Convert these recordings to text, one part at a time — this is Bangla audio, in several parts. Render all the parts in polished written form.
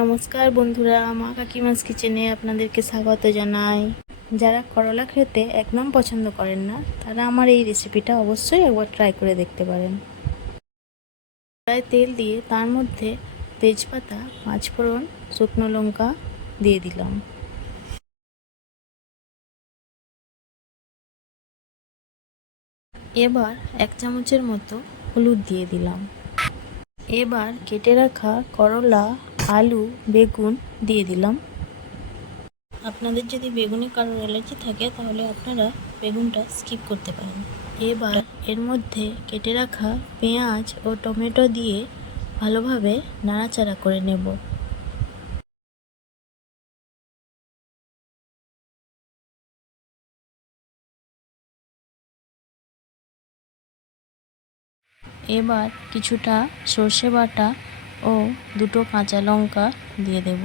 নমস্কার বন্ধুরা, মা কাকিমাস কিচেনে আপনাদেরকে স্বাগত জানাই। যারা করলা খেতে একদম পছন্দ করেন না তারা আমার এই রেসিপিটা অবশ্যই একবার ট্রাই করে দেখতে পারেন। কড়ায় তেল দিয়ে তার মধ্যে তেজপাতা, পাঁচফোড়ন, শুকনো লঙ্কা দিয়ে দিলাম। এবার 1 চামচের মতো হলুদ দিয়ে দিলাম। এবার কেটে রাখা করলা, আলু, বেগুন দিয়ে দিলাম। আপনাদের যদি বেগুনে কারোর অ্যালার্জি থাকে তাহলে আপনারা বেগুনটা স্কিপ করতে পারেন। এবার এর মধ্যে কেটে রাখা পেঁয়াজ ও টমেটো দিয়ে ভালোভাবে নাড়াচাড়া করে নেব। এবার কিছুটা সর্ষে বাটা ও 2টো কাঁচা লঙ্কা দিয়ে দেব।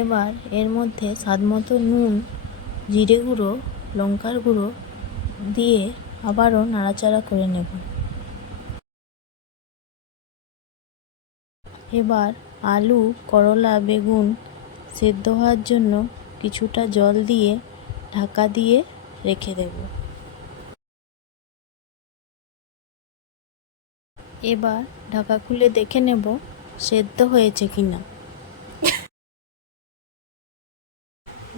এবার এর মধ্যে স্বাদমতো নুন, জিরে গুঁড়ো, লঙ্কার গুঁড়ো দিয়ে আবারও নাড়াচাড়া করে নেব। এবার আলু, করলা, বেগুন সেদ্ধ হওয়ার জন্য কিছুটা জল দিয়ে ঢাকা দিয়ে রেখে দেব। এবার ঢাকা খুলে দেখে নেব সেদ্ধ হয়েছে কিনা।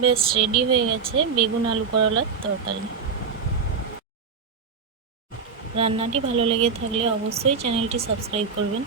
বেশ রেডি হয়ে গেছে বেগুন আলু করলার তরকারি। রান্নাটি ভালো লেগে থাকলে অবশ্যই চ্যানেলটি সাবস্ক্রাইব করবেন।